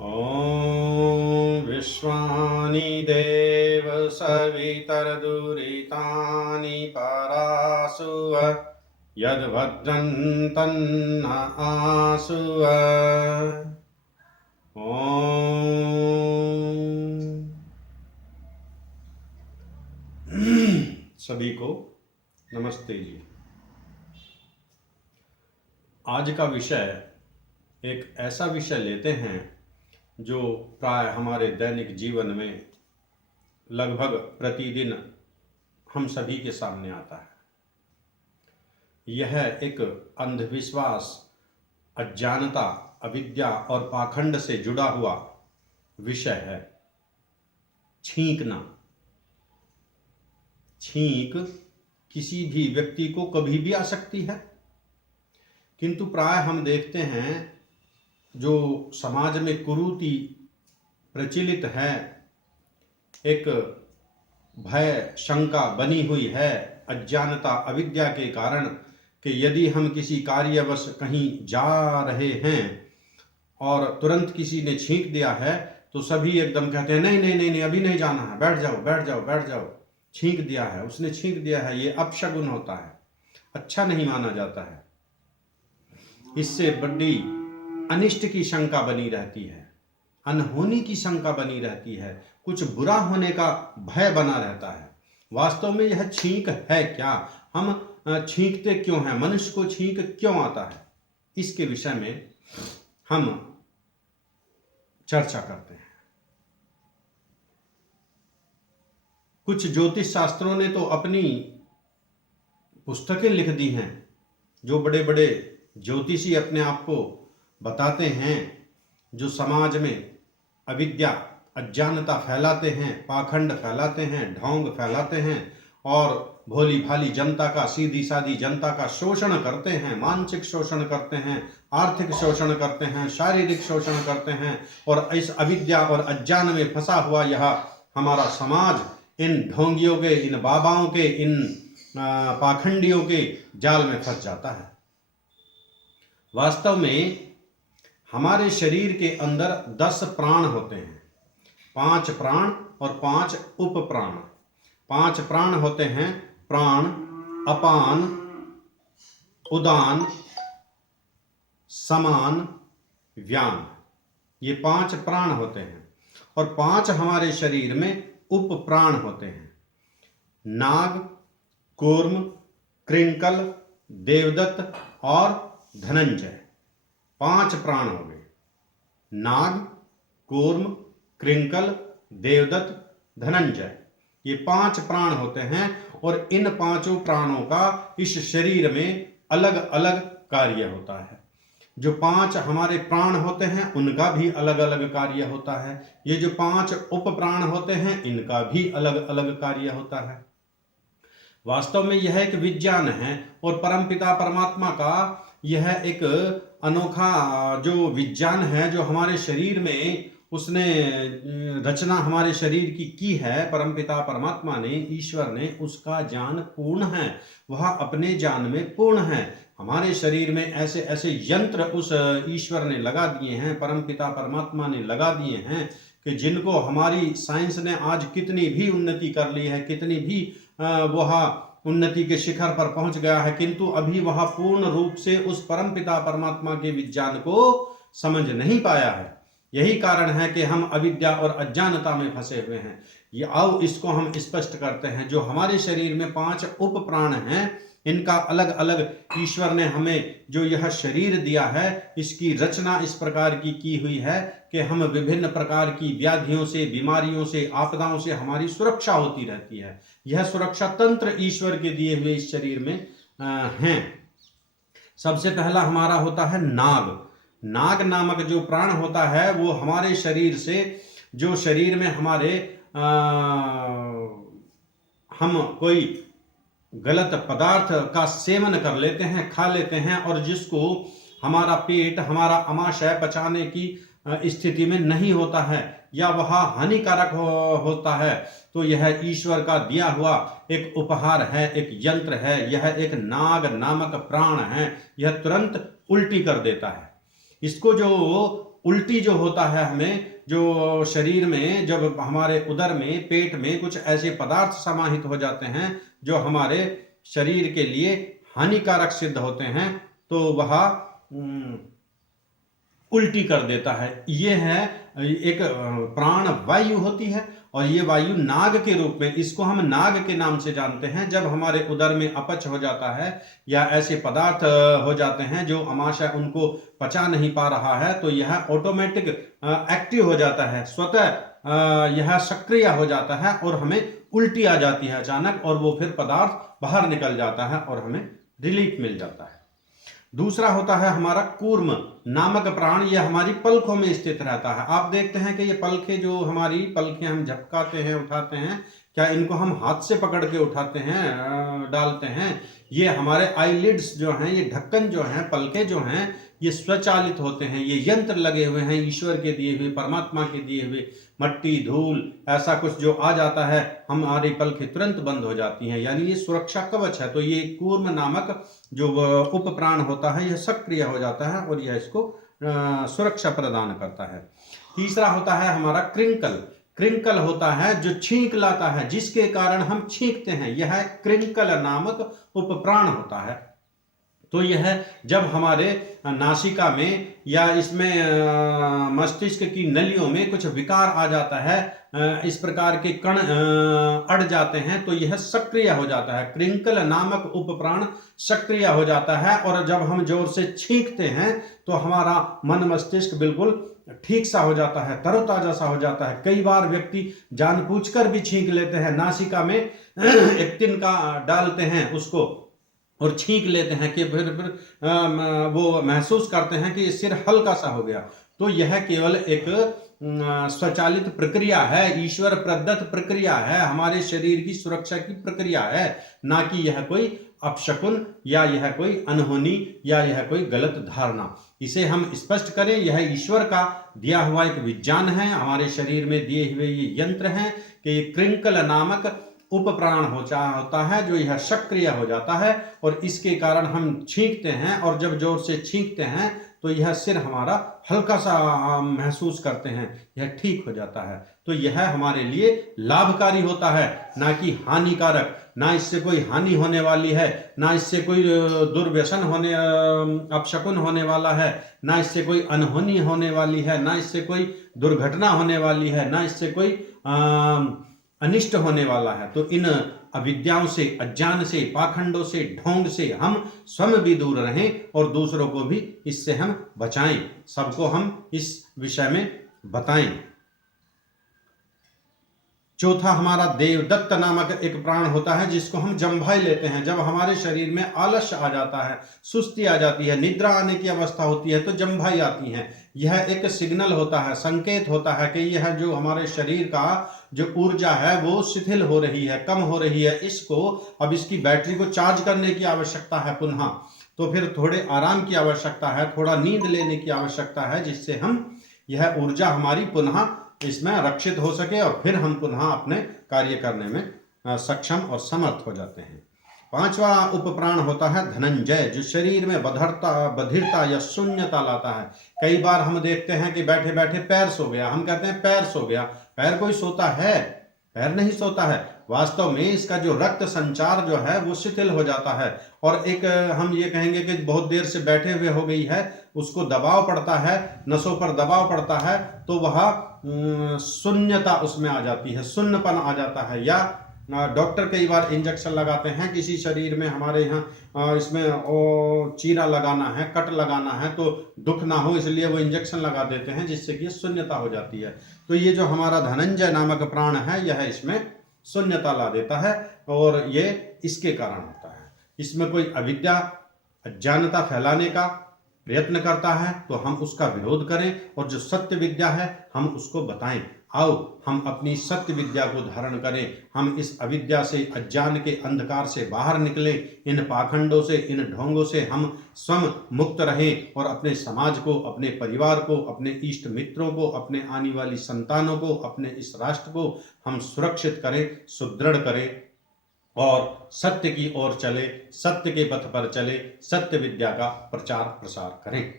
ॐ विश्वानि देव सवितर्दुरितानि परासुव यद्भद्रं तन्न आसुव। सभी को नमस्ते जी। आज का विषय एक ऐसा विषय लेते हैं जो प्राय हमारे दैनिक जीवन में लगभग प्रतिदिन हम सभी के सामने आता है। यह एक अंधविश्वास, अज्ञानता, अविद्या और पाखंड से जुड़ा हुआ विषय है। छींकना। छींक किसी भी व्यक्ति को कभी भी आ सकती है, किंतु प्राय हम देखते हैं जो समाज में कुरीति प्रचलित है, एक भय शंका बनी हुई है अज्ञानता अविद्या के कारण कि यदि हम किसी कार्यवश कहीं जा रहे हैं और तुरंत किसी ने छींक दिया है तो सभी एकदम कहते हैं नहीं नहीं नहीं नहीं अभी नहीं जाना है, बैठ जाओ बैठ जाओ बैठ जाओ। छींक दिया है, उसने छींक दिया है, ये अपशगुन होता है, अच्छा नहीं माना जाता है। इससे बड़ी अनिष्ट की शंका बनी रहती है, अनहोनी की शंका बनी रहती है, कुछ बुरा होने का भय बना रहता है। वास्तव में यह छींक है क्या? हम छींकते क्यों हैं? मनुष्य को छींक क्यों आता है? इसके विषय में हम चर्चा करते हैं। कुछ ज्योतिष शास्त्रों ने तो अपनी पुस्तकें लिख दी हैं। जो बड़े बड़े ज्योतिषी अपने आप को बताते हैं, जो समाज में अविद्या अज्ञानता फैलाते हैं, पाखंड फैलाते हैं, ढोंग फैलाते हैं और भोली भाली जनता का, सीधी सादी जनता का शोषण करते हैं, मानसिक शोषण करते हैं, आर्थिक शोषण करते हैं, शारीरिक शोषण करते हैं। और इस अविद्या और अज्ञान में फंसा हुआ यह हमारा समाज इन ढोंगियों के, इन बाबाओं के, इन पाखंडियों के जाल में फंस जाता है। वास्तव में हमारे शरीर के अंदर 10 प्राण होते हैं, 5 प्राण और 5 उप प्राण। 5 प्राण होते हैं प्राण, अपान, उदान, समान, व्यान। ये 5 प्राण होते हैं और 5 हमारे शरीर में उप प्राण होते हैं। नाग, कूर्म, कृंकल, देवदत्त और धनंजय। 5 प्राण हो गए। नाग, कूर्म, कृंकल, देवदत्त, धनंजय, ये 5 प्राण होते हैं और इन 5 प्राणों का इस शरीर में अलग अलग कार्य होता है। जो 5 हमारे प्राण होते हैं उनका भी अलग अलग कार्य होता है। ये जो 5 उप प्राण होते हैं इनका भी अलग अलग कार्य होता है। वास्तव में यह एक विज्ञान है और परमपिता परमात्मा का यह एक अनोखा जो विज्ञान है, जो हमारे शरीर में उसने रचना हमारे शरीर की है। परमपिता परमात्मा ने, ईश्वर ने, उसका ज्ञान पूर्ण है, वह अपने ज्ञान में पूर्ण है। हमारे शरीर में ऐसे ऐसे यंत्र उस ईश्वर ने लगा दिए हैं, परमपिता परमात्मा ने लगा दिए हैं कि जिनको हमारी साइंस ने आज कितनी भी उन्नति कर ली है, कितनी भी वह उन्नति के शिखर पर पहुंच गया है, किंतु अभी वह पूर्ण रूप से उस परमपिता परमात्मा के विज्ञान को समझ नहीं पाया है। यही कारण है कि हम अविद्या और अज्ञानता में फंसे हुए हैं। ये आओ इसको हम स्पष्ट करते हैं। जो हमारे शरीर में 5 उप प्राण हैं, इनका अलग अलग ईश्वर ने हमें जो यह शरीर दिया है, इसकी रचना इस प्रकार की हुई है कि हम विभिन्न प्रकार की व्याधियों से, बीमारियों से, आपदाओं से हमारी सुरक्षा होती रहती है। यह सुरक्षा तंत्र ईश्वर के दिए हुए इस शरीर में हैं। सबसे पहला हमारा होता है नाग। नाग नामक जो प्राण होता है वो हमारे शरीर से, जो शरीर में हमारे हम कोई गलत पदार्थ का सेवन कर लेते हैं, खा लेते हैं, और जिसको हमारा पेट, हमारा आमाशय पचाने की स्थिति में नहीं होता है या वह हानिकारक होता है, तो यह ईश्वर का दिया हुआ एक उपहार है, एक यंत्र है। यह एक नाग नामक प्राण है। यह तुरंत उल्टी कर देता है। इसको जो उल्टी जो होता है, हमें जो शरीर में जब हमारे उदर में, पेट में कुछ ऐसे पदार्थ समाहित हो जाते हैं जो हमारे शरीर के लिए हानिकारक सिद्ध होते हैं, तो वह उल्टी कर देता है। ये है एक प्राण वायु होती है, और ये वायु नाग के रूप में, इसको हम नाग के नाम से जानते हैं। जब हमारे उदर में अपच हो जाता है या ऐसे पदार्थ हो जाते हैं जो आमाशय उनको पचा नहीं पा रहा है, तो यह ऑटोमेटिक एक्टिव हो जाता है, स्वतः यह सक्रिय हो जाता है और हमें उल्टी आ जाती है अचानक, और वो फिर पदार्थ बाहर निकल जाता है और हमें रिलीफ मिल जाता है। दूसरा होता है हमारा कूर्म नामक प्राण। यह हमारी पलकों में स्थित रहता है। आप देखते हैं कि ये पलकें, जो हमारी पलकें हम झपकाते हैं, उठाते हैं, क्या इनको हम हाथ से पकड़ के उठाते हैं, डालते हैं? ये हमारे आईलिड्स जो हैं, ये ढक्कन जो हैं, पलकें जो हैं, ये स्वचालित होते हैं। ये यंत्र लगे हुए हैं ईश्वर के दिए हुए, परमात्मा के दिए हुए। मट्टी, धूल, ऐसा कुछ जो आ जाता है, हमारी पलकें तुरंत बंद हो जाती हैं, यानी ये सुरक्षा कवच है। तो ये कूर्म नामक जो उप प्राण होता है, यह सक्रिय हो जाता है और यह इसको सुरक्षा प्रदान करता है। तीसरा होता है हमारा क्रिंकल। क्रिंकल होता है जो छींक लाता है, जिसके कारण हम छींकते हैं, यह क्रिंकल नामक उपप्राण होता है। तो यह जब हमारे नासिका में या इसमें मस्तिष्क की नलियों में कुछ विकार आ जाता है, इस प्रकार के कण अड़ जाते हैं, तो यह सक्रिय हो जाता है। क्रिंकल नामक उपप्राण सक्रिय हो जाता है, और जब हम जोर से छींकते हैं तो हमारा मन मस्तिष्क बिल्कुल ठीक सा हो जाता है, तरोताजा सा हो जाता है। कई बार व्यक्ति जानबूझकर भी छींक लेते हैं, नासिका में एक तिनका डालते हैं उसको और छींक लेते हैं कि फिर वो महसूस करते हैं कि सिर हल्का सा हो गया। तो यह केवल एक स्वचालित प्रक्रिया है, ईश्वर प्रदत्त प्रक्रिया है, हमारे शरीर की सुरक्षा की प्रक्रिया है, ना कि यह कोई अपशकुन या यह कोई अनहोनी या यह कोई गलत धारणा। इसे हम स्पष्ट करें, यह ईश्वर का दिया हुआ एक विज्ञान है, हमारे शरीर में दिए हुए ये यंत्र हैं कि क्रिंकल नामक उपप्राण होता है जो यह सक्रिय हो जाता है, और इसके कारण हम छींकते हैं, और जब जोर से छींकते हैं तो यह सिर हमारा हल्का सा महसूस करते हैं, यह ठीक हो जाता है। तो यह हमारे लिए लाभकारी होता है, ना कि हानिकारक। ना इससे कोई हानि होने वाली है, ना इससे कोई दुर्व्यसन होने, अपशकुन होने वाला है, ना इससे कोई अनहोनी होने वाली है, ना इससे कोई दुर्घटना होने वाली है, ना इससे कोई अनिष्ट होने वाला है। तो इन अविद्याओं से, अज्ञान से, पाखंडों से, ढोंग से हम स्वयं भी दूर रहें और दूसरों को भी इससे हम बचाएं, सबको हम इस विषय में बताएं। चौथा हमारा देवदत्त नामक एक प्राण होता है, जिसको हम जम्भाई लेते हैं। जब हमारे शरीर में आलस्य आ जाता है, सुस्ती आ जाती है, निद्रा आने की अवस्था होती है, तो जम्भाई आती है। यह एक सिग्नल होता है, संकेत होता है कि यह जो हमारे शरीर का जो ऊर्जा है वो शिथिल हो रही है, कम हो रही है, इसको अब इसकी बैटरी को चार्ज करने की आवश्यकता है पुनः। तो फिर थोड़े आराम की आवश्यकता है, थोड़ा नींद लेने की आवश्यकता है, जिससे हम यह ऊर्जा हमारी पुनः इसमें रक्षित हो सके और फिर हम पुनः अपने कार्य करने में सक्षम और समर्थ हो जाते हैं। पांचवा उपप्राण होता है धनंजय, जो शरीर में बधिरता या शून्यता लाता है। कई बार हम देखते हैं कि बैठे बैठे पैर सो गया, हम कहते हैं पैर सो गया। पैर कोई सोता है? पैर नहीं सोता है। वास्तव में इसका जो रक्त संचार जो है वो शिथिल हो जाता है, और एक हम ये कहेंगे कि बहुत देर से बैठे हुए हो गई है, उसको दबाव पड़ता है, नसों पर दबाव पड़ता है, तो वह शून्यता उसमें आ जाती है, शून्यपन आ जाता है। या डॉक्टर कई बार इंजेक्शन लगाते हैं, किसी शरीर में हमारे यहाँ इसमें चीरा लगाना है, कट लगाना है, तो दुख ना हो इसलिए वो इंजेक्शन लगा देते हैं, जिससे कि शून्यता हो जाती है। तो ये जो हमारा धनंजय नामक प्राण है, यह इसमें शून्यता ला देता है, और ये इसके कारण होता है। इसमें कोई अविद्या, अज्ञानता फैलाने का प्रयत्न करता है तो हम उसका विरोध करें, और जो सत्य विद्या है हम उसको बताएं। आओ हम अपनी सत्य विद्या को धारण करें, हम इस अविद्या से, अज्ञान के अंधकार से बाहर निकलें, इन पाखंडों से, इन ढोंगों से हम स्वयं मुक्त रहें, और अपने समाज को, अपने परिवार को, अपने इष्ट मित्रों को, अपने आने वाली संतानों को, अपने इस राष्ट्र को हम सुरक्षित करें, सुदृढ़ करें, और सत्य की ओर चले, सत्य के पथ पर चले, सत्य विद्या का प्रचार प्रसार करें।